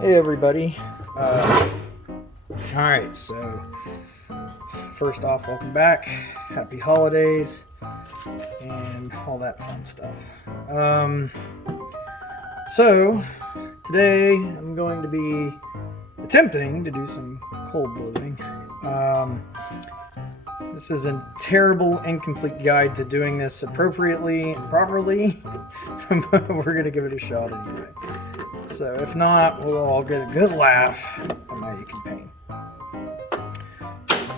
Hey everybody. All right, so first off, welcome back. Happy holidays and all that fun stuff. So today I'm going to be attempting to do some cold blowing. This is a terrible, incomplete guide to doing this appropriately and properly, but we're going to give it a shot anyway. So if not, we'll all get a good laugh at my aching pain.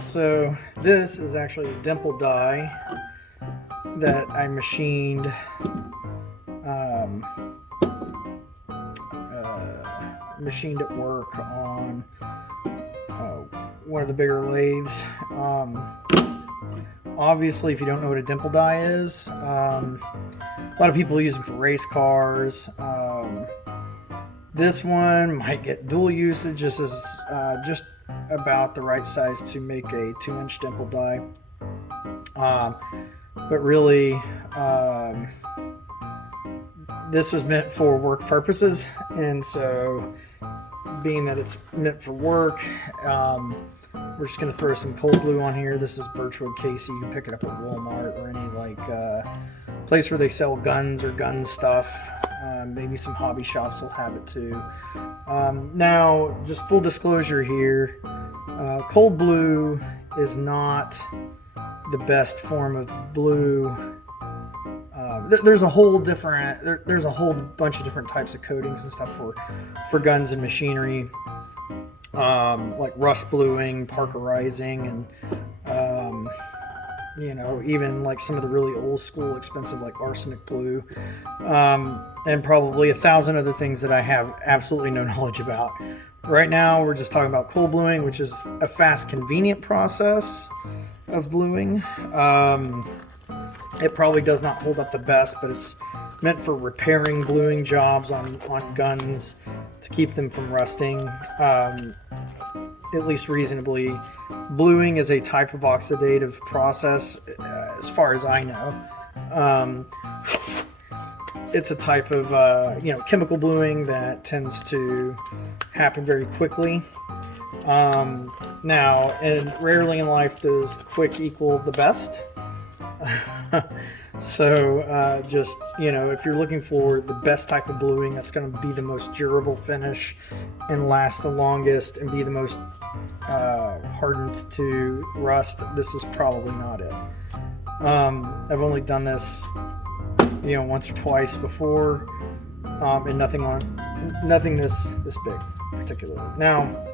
So this is actually a Dimple Die that I machined machined at work on one of the bigger lathes. Obviously, if you don't know what a Dimple Die is, a lot of people use them for race cars. This one might get dual usage. This is just about the right size to make a 2-inch Dimple Die. But really, this was meant for work purposes, and so being that it's meant for work, we're just going to throw some cold glue on here. This is birchwood casey. You can pick it up at Walmart or any place where they sell guns or gun stuff. Maybe some hobby shops will have it too. Now, just full disclosure here, cold blue is not the best form of blue. There's a whole bunch of different types of coatings and stuff for guns and machinery, like rust bluing, parkerizing, and even like some of the really old school expensive like arsenic blue, and probably 1,000 other things that I have absolutely no knowledge about. Right now we're just talking about cold bluing, which is a fast, convenient process of bluing. It probably does not hold up the best, but it's meant for repairing bluing jobs on guns to keep them from rusting, at least reasonably. Bluing is a type of oxidative process, as far as I know. It's a type of chemical bluing that tends to happen very quickly. Now, and rarely in life does quick equal the best. So if you're looking for the best type of bluing that's going to be the most durable finish and last the longest and be the most hardened to rust, this is probably not it. I've only done this once or twice before, and nothing this big particularly. Now,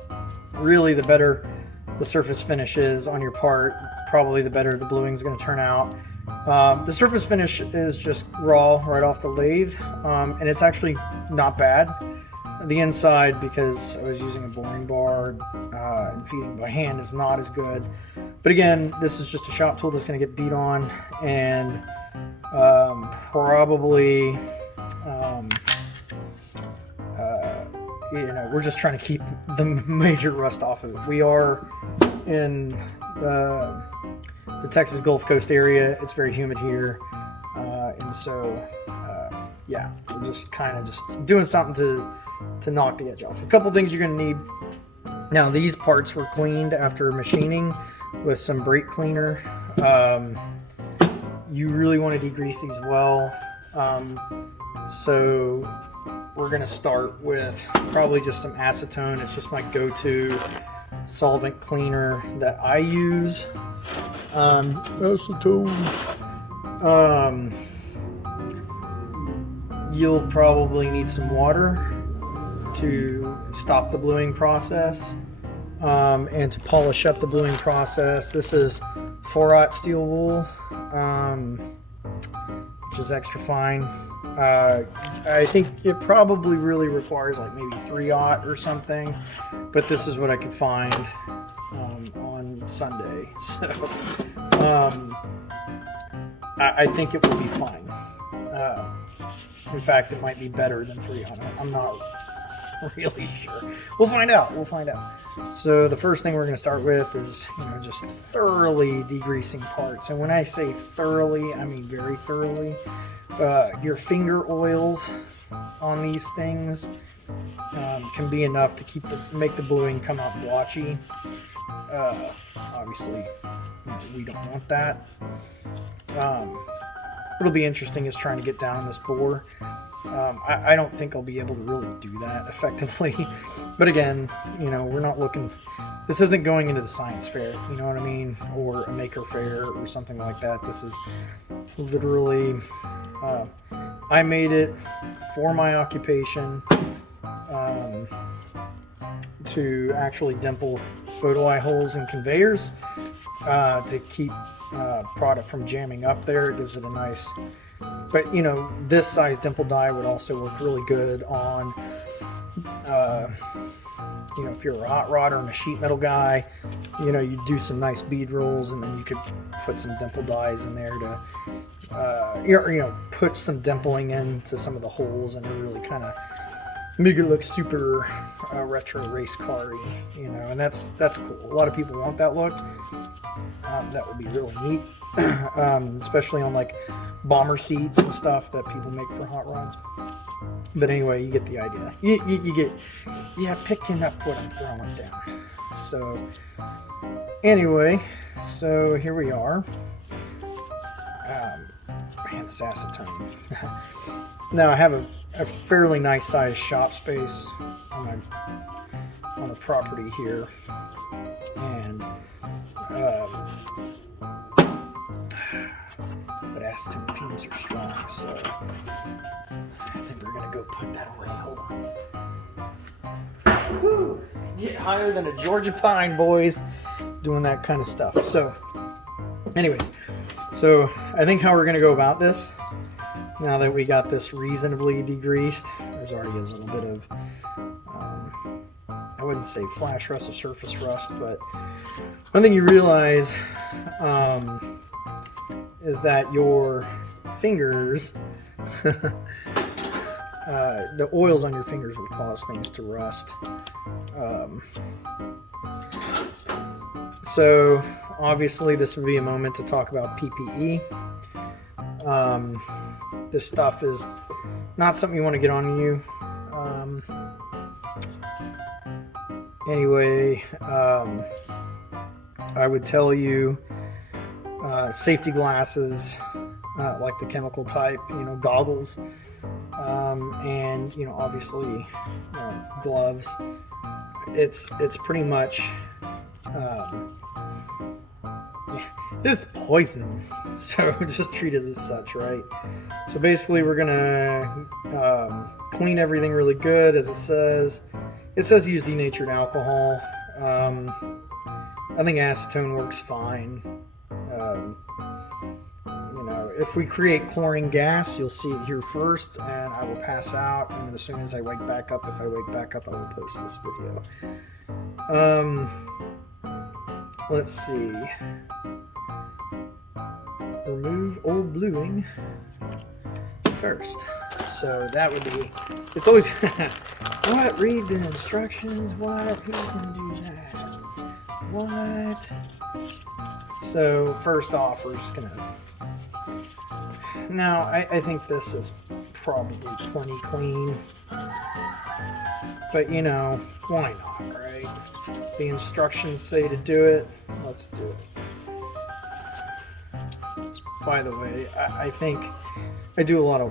really, the better the surface finish is on your part, probably the better the bluing is going to turn out. The surface finish is just raw right off the lathe, and it's actually not bad. The inside, because I was using a boring bar and feeding by hand, is not as good. But again, this is just a shop tool that's going to get beat on, and probably we're just trying to keep the major rust off of it. We are in the Texas Gulf Coast area. It's very humid here, and so we're just kind of just doing something to knock the edge off. A couple things you're going to need. Now, these parts were cleaned after machining with some brake cleaner. You really want to degrease these well, so we're going to start with probably just some acetone. It's just my go-to solvent cleaner that I use. Acetone. You'll probably need some water to stop the bluing process, and to polish up the bluing process. This is 4/0 steel wool, which is extra fine. I think it probably really requires like maybe 3/0 or something, but this is what I could find on Sunday, so I think it will be fine. In fact, it might be better than 3/0. I'm not really sure. We'll find out. So the first thing we're going to start with is just thoroughly degreasing parts. And when I say thoroughly, I mean very thoroughly. Your finger oils on these things can be enough to make the bluing come out blotchy. Obviously, we don't want that. What'll be interesting is trying to get down on this bore. I don't think I'll be able to really do that effectively. But again, we're not looking... This isn't going into the science fair, you know what I mean? Or a maker fair or something like that. This is literally... I made it for my occupation to actually dimple photo eye holes in conveyors to keep product from jamming up there. It gives it a nice... But, this size dimple die would also work really good on, if you're a hot rodder and a sheet metal guy, you do some nice bead rolls, and then you could put some dimple dies in there to, put some dimpling into some of the holes and really kind of make it look super retro race car-y, and that's cool. A lot of people want that look. That would be really neat, especially on like bomber seats and stuff that people make for hot rods. But anyway, you get the idea. Picking up what I'm throwing down. So anyway, here we are. Man, this acetone. Now I have a fairly nice sized shop space on the property here, and but acetone fumes are strong, so I think we're gonna go put that away. Hold on. Woo! Get higher than a Georgia pine, boys, doing that kind of stuff. So anyways, I think how we're gonna go about this, now that we got this reasonably degreased, there's already a little bit of I wouldn't say flash rust or surface rust, but one thing you realize is that your fingers, the oils on your fingers will cause things to rust. So obviously this would be a moment to talk about PPE. This stuff is not something you want to get on you. Anyway, I would tell you safety glasses, like the chemical type, goggles, and obviously gloves. It's pretty much it's poison, so just treat it as such, right? So basically we're gonna clean everything really good, as it says. It says use denatured alcohol. I think acetone works fine. If we create chlorine gas, you'll see it here first, and I will pass out, and then as soon as I wake back up, if I wake back up, I will post this video. Let's see. Remove old bluing first. So that would be, it's always, what? Read the instructions? What? Who's going to do that? What? So first off, we're just going to, now I think this is probably plenty clean, but why not, right? The instructions say to do it, let's do it. By the way, I think I do a lot of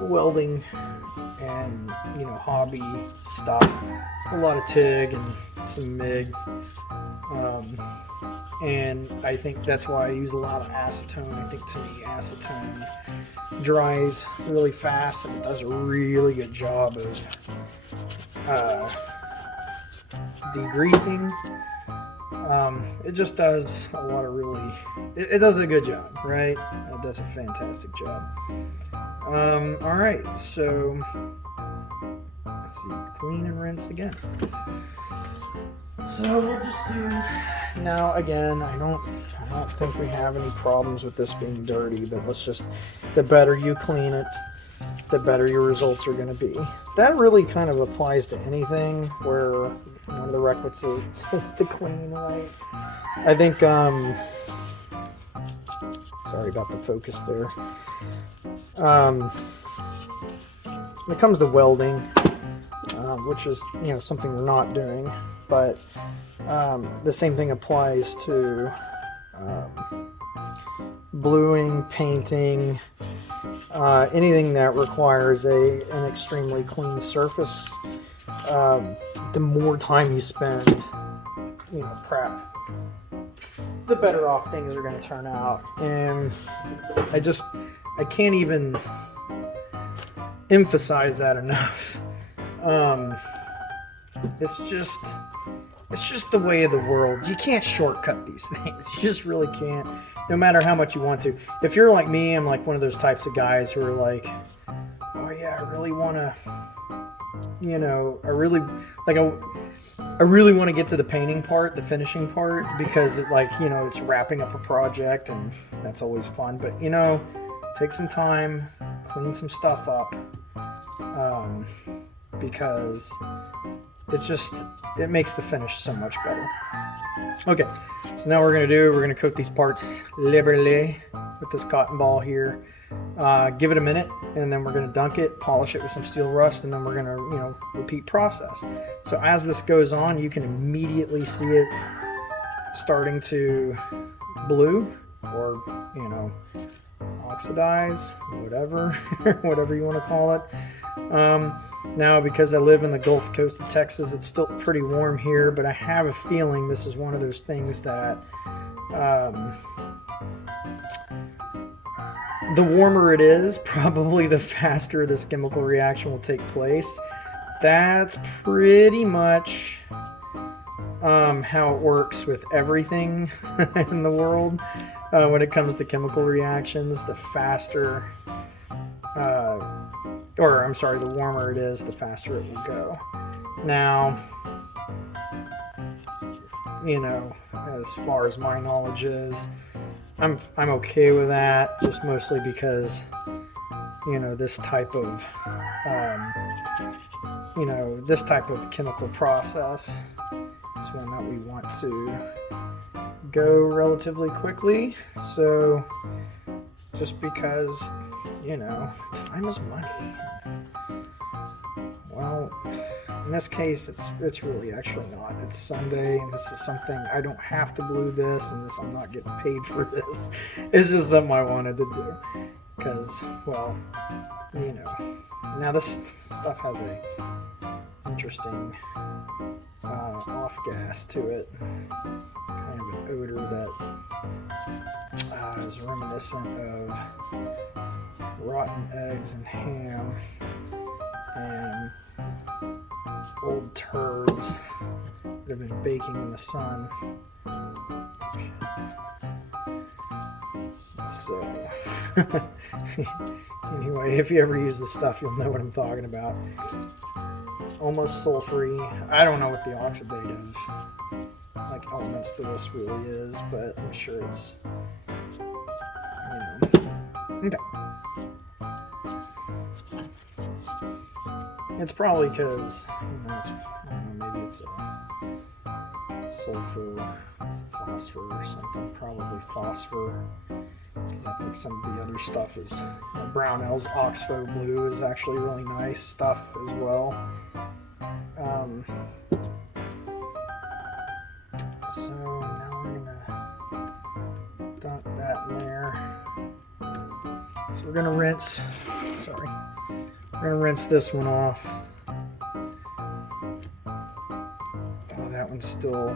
welding and hobby stuff, a lot of TIG and some MIG, and I think that's why I use a lot of acetone. I think to me acetone dries really fast, and it does a really good job of degreasing. It just does a lot of really, it does a good job, right? It does a fantastic job. All right, so let's see, clean and rinse again. So we'll just do, now again, I don't think we have any problems with this being dirty, but let's just, the better you clean it, the better your results are going to be. That really kind of applies to anything where one of the requisites is to clean, right? I think, sorry about the focus there. when it comes to welding, which is, you know, something we're not doing, but the same thing applies to bluing, painting, anything that requires an extremely clean surface. The more time you spend, you know, prep, the better off things are going to turn out. And I can't even emphasize that enough. It's just the way of the world. You can't shortcut these things. You just really can't, no matter how much you want to. If you're like me, I'm like one of those types of guys who are like, oh yeah, I really want to, you know, I really want to get to the painting part, the finishing part, because it, like, you know, it's wrapping up a project and that's always fun. But, you know, take some time, clean some stuff up, because it makes the finish so much better. Okay, so now we're going to coat these parts liberally with this cotton ball here. Give it a minute, and then we're going to dunk it, polish it with some steel rust, and then we're going to, you know, repeat process. So as this goes on, you can immediately see it starting to blue, or, you know, oxidize, whatever you want to call it. Now, because I live in the Gulf Coast of Texas, it's still pretty warm here, but I have a feeling this is one of those things that the warmer it is, probably the faster this chemical reaction will take place. That's pretty much how it works with everything in the world. When it comes to chemical reactions, the faster, the warmer it is, the faster it will go. Now, you know, as far as my knowledge is, I'm okay with that, just mostly because, you know, this type of chemical process is one that we want to go relatively quickly. So just because, you know, time is money. Well, in this case, it's really actually not. It's Sunday, and this is something I don't have to glue this, and I'm not getting paid for this. It's just something I wanted to do because, well, you know. Now this stuff has a interesting off gas to it, kind of an odor that is reminiscent of rotten eggs and ham and old turds that have been baking in the sun. So anyway, if you ever use this stuff, you'll know what I'm talking about. Almost sulfury. I don't know what the oxidative elements to this really is, but I'm sure it's, you know. Okay. It's probably because, you know, maybe it's a sulfur, phosphor or something. Probably phosphor, because I think some of the other stuff is, Brownells Oxfo Blue is actually really nice stuff as well. So now we're gonna dump that in there. So we're gonna rinse. We're gonna rinse this one off. Oh, that one's still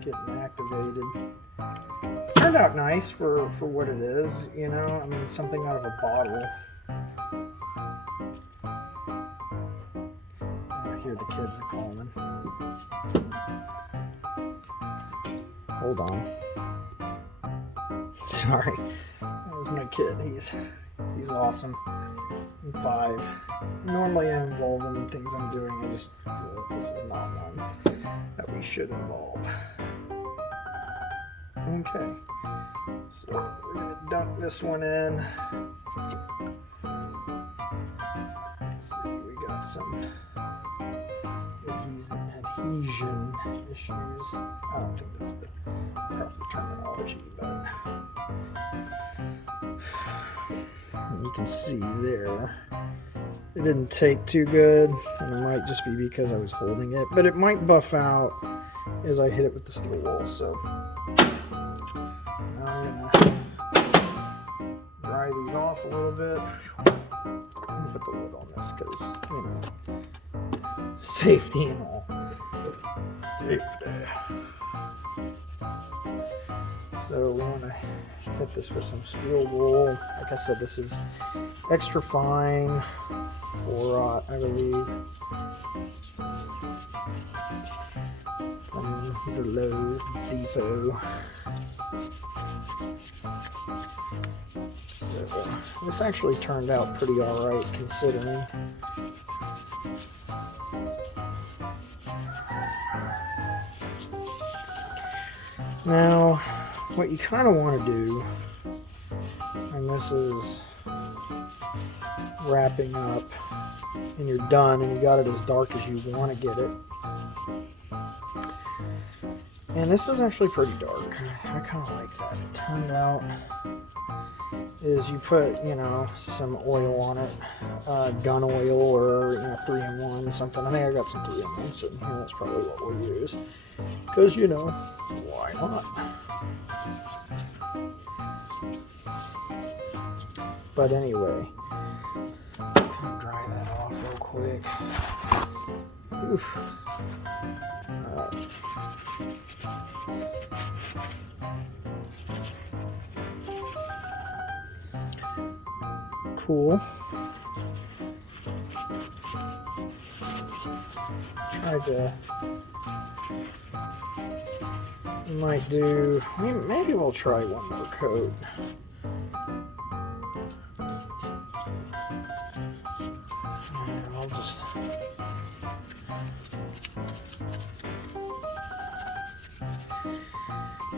getting activated. Turned out nice for what it is, you know. I mean, something out of a bottle. I hear the kids calling. Hold on. Sorry, that was my kid. He's awesome. I'm 5. Normally I involve him in things I'm doing. I just feel that this is not one that we should involve. Okay, so we're gonna dump this one in. Let's see, we got some adhesive adhesion issues. I don't think that's the proper terminology, but you can see there it didn't take too good, and it might just be because I was holding it, but it might buff out as I hit it with the steel wool. So now I'm gonna dry these off a little bit. Let me put the lid on this because, you know, safety and all. Safety. So we want to hit this with some steel wool. Like I said, this is extra fine 4/0, I believe, from the Lowe's Depot. So this actually turned out pretty alright considering. Now, what you kind of want to do, and this is wrapping up, and you're done, and you got it as dark as you want to get it. And this is actually pretty dark. I kind of like that. It turned out is you put, you know, some oil on it, gun oil or, you know, 3-in-1 something. I think I got some 3-in-1 sitting here. That's probably what we'll use. Because, you know, why not? But anyway, I'll dry that off real quick. Oof. Alright. Cool. Tried to. We might do. Maybe we'll try one more coat. And I'll just.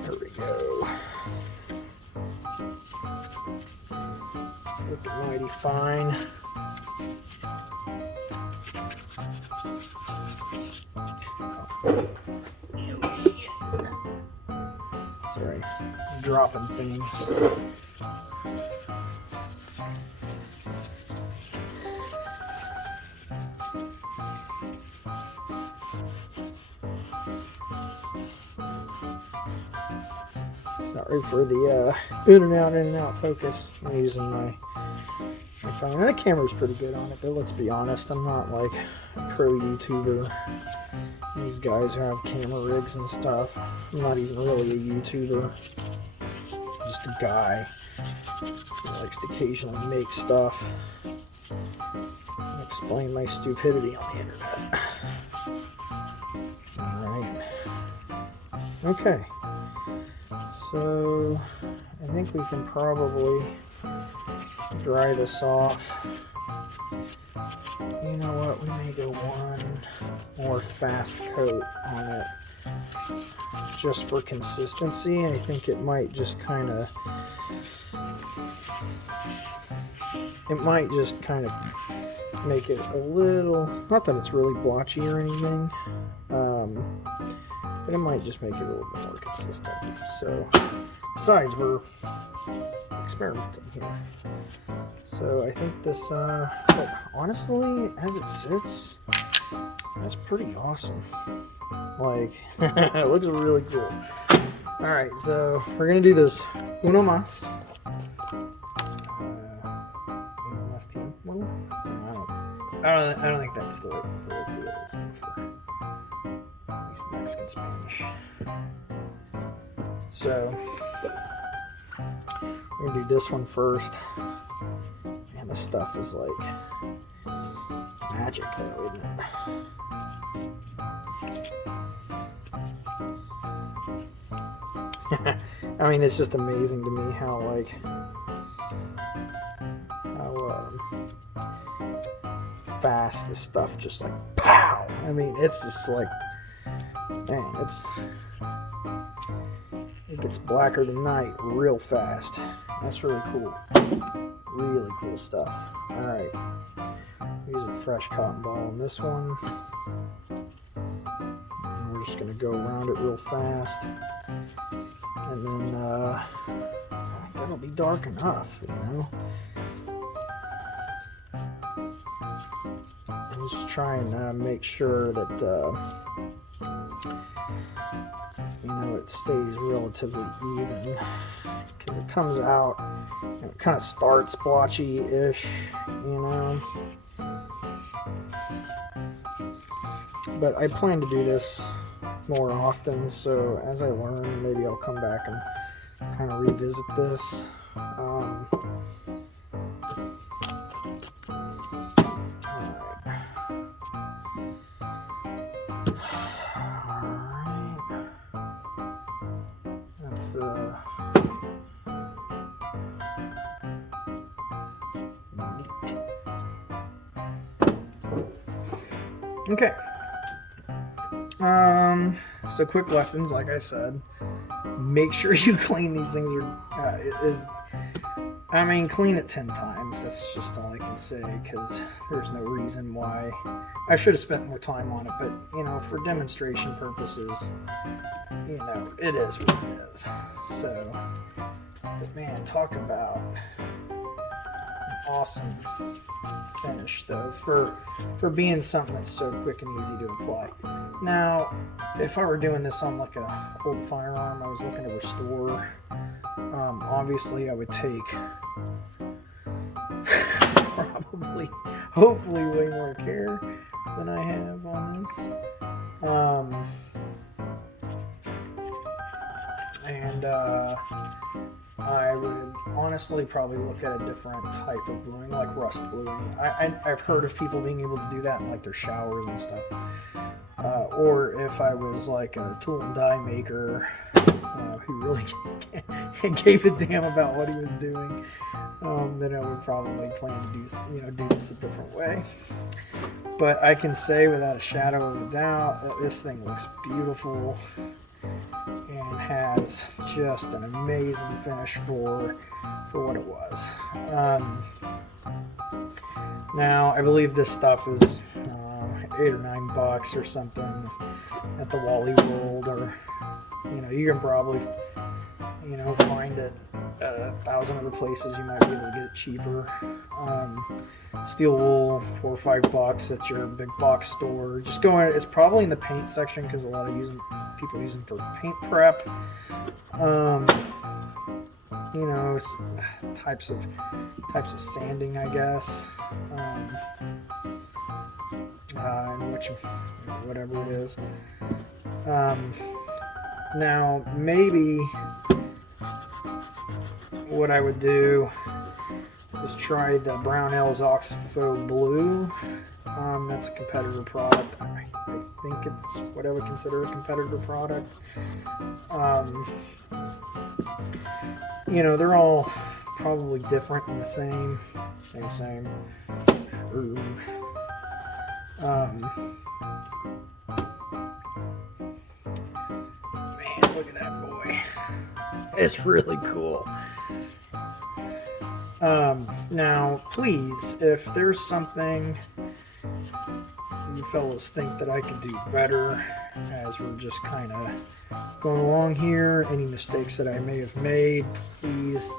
There we go. It's looking mighty fine. Sorry, I'm dropping things. Sorry for the in and out focus. I'm using my phone. And the camera's pretty good on it, but let's be honest, I'm not like a pro YouTuber. These guys who have camera rigs and stuff. I'm not even really a YouTuber. Just a guy who likes to occasionally make stuff and explain my stupidity on the internet. Alright. Okay. So, I think we can probably dry this off. You know what, we may go one more fast coat on it just for consistency. I think it might just kind of make it a little, not that it's really blotchy or anything, but it might just make it a little bit more consistent. So besides, we're experimenting here. So I think this, but honestly, as it sits, that's pretty awesome. Like, it looks really cool. Alright, so we're going to do this uno más. Uno más tiempo? I don't think that's the right word for at least Mexican Spanish. So, we're going to do this one first. And the stuff is like magic though, isn't it? I mean, it's just amazing to me how fast this stuff just like pow. I mean, it's just like, man, it gets blacker than night real fast. That's really cool. Really cool stuff. Alright. Use a fresh cotton ball on this one. we're just going to go around it real fast. And then I think that'll be dark enough, you know. I'm just trying to make sure that you know, it stays relatively even, because it comes out, you know, it kind of starts blotchy-ish, you know. But I plan to do this more often, so as I learn, maybe I'll come back and kind of revisit this. Okay. So quick lessons, like I said, make sure you clean these things. Clean it 10 times. That's just all I can say, because there's no reason why. I should have spent more time on it, but, you know, for demonstration purposes, you know, it is what it is. So, but man, talk about awesome finish, though, for being something that's so quick and easy to apply. Now, if I were doing this on like a old firearm I was looking to restore, obviously I would take probably, hopefully, way more care than I have on this. I would honestly probably look at a different type of bluing, like rust bluing. I've heard of people being able to do that in like their showers and stuff. Or if I was like a tool and die maker who really gave a damn about what he was doing, then I would probably plan to do this a different way. But I can say without a shadow of a doubt that this thing looks beautiful and has just an amazing finish for what it was. Now, I believe this stuff is $8 or $9 or something at the Wally World, or, you know, you can probably, you know, find it at 1,000 other places. You might be able to get it cheaper. Steel wool, $4 or $5 at your big box store. Just go in. It's probably in the paint section, because a lot of people use them for paint prep. You know, types of sanding, I guess. Whatever it is. Now, maybe what I would do is try the Brownells Oxfo Blue. That's a competitor product. I think it's what I would consider a competitor product. You know, they're all probably different and the same. Man, look at that boy. It's really cool. Now, please, if there's something you fellas think that I could do better as we're just kind of going along here, any mistakes that I may have made, please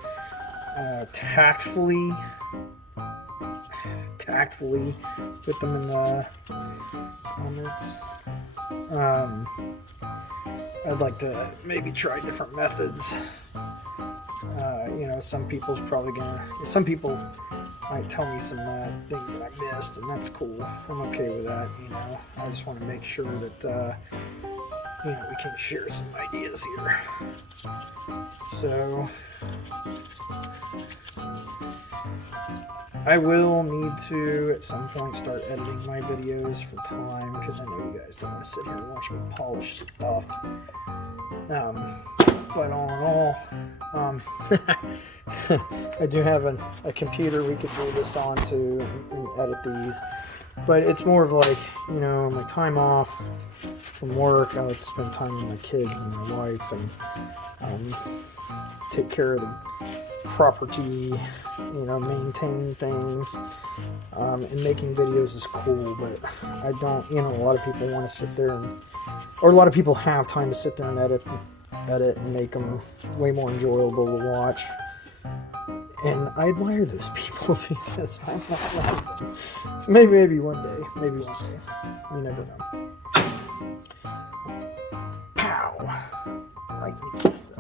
tactfully put them in the comments. I'd like to maybe try different methods. You know, some people might tell me some things that I missed, and that's cool. I'm okay with that, you know. I just want to make sure that, you know, we can share some ideas here. So, I will need to, at some point, start editing my videos for time, because I know you guys don't want to sit here and watch me polish stuff. But all in all, I do have a computer we could do this on to and edit these. But it's more of like, you know, my time off from work, I like to spend time with my kids and my wife, and take care of the property, maintain things. And making videos is cool, but I don't, a lot of people want to sit there or a lot of people have time to sit there and edit and make them way more enjoyable to watch. And I admire those people because I'm not like them. Maybe one day. You never know. Pow! Right in the kiss.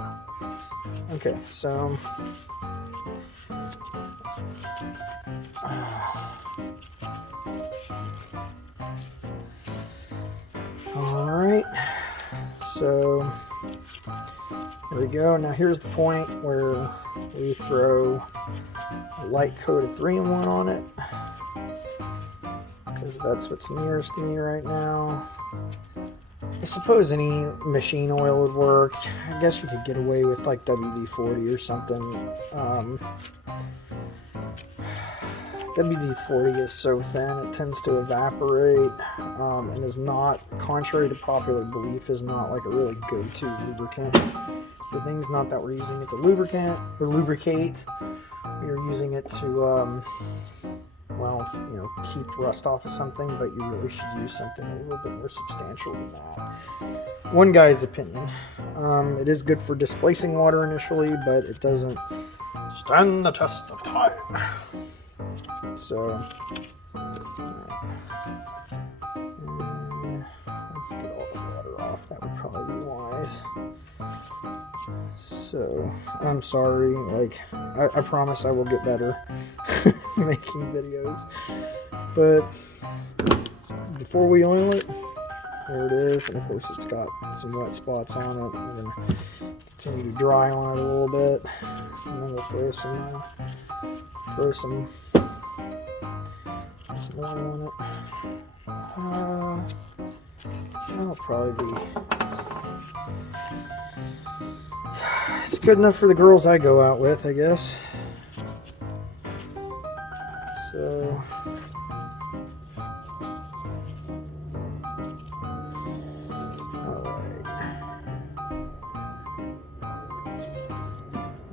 Okay, so alright, so there we go. Now here's the point where we throw a light coat of 3-in-1 on it, because that's what's nearest to me right now. I suppose any machine oil would work. I guess you could get away with like WD-40 or something. WD-40 is so thin it tends to evaporate, and is not, contrary to popular belief, is not like a really go-to lubricant for things. Not that we're using it to lubricate. We are using it to keep rust off of something, but you really should use something a little bit more substantial than that. One guy's opinion. It is good for displacing water initially, but it doesn't stand the test of time. So, let's get all the water off. That would probably be wise. So, I'm sorry. I promise I will get better making videos. But before we oil it, there it is. And of course, it's got some wet spots on it. We're gonna continue to dry on it a little bit, and then we'll throw some oil on it. That'll probably be. It's good enough for the girls I go out with, I guess. So.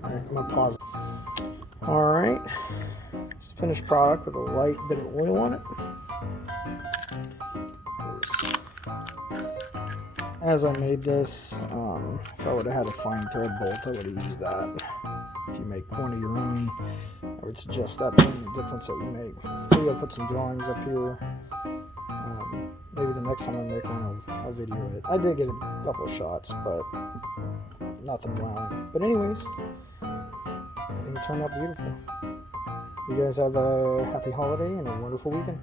Alright, I'm gonna pause. Alright. It's the finished product with a light bit of oil on it. As I made this, if I would have had a fine thread bolt, I would have used that. If you make one of your own, I would suggest that being the difference that you make. Maybe I'll put some drawings up here. Maybe the next time I make one, I'll video it. I did get a couple of shots, but nothing wowing. But anyways, I think it turned out beautiful. You guys have a happy holiday and a wonderful weekend.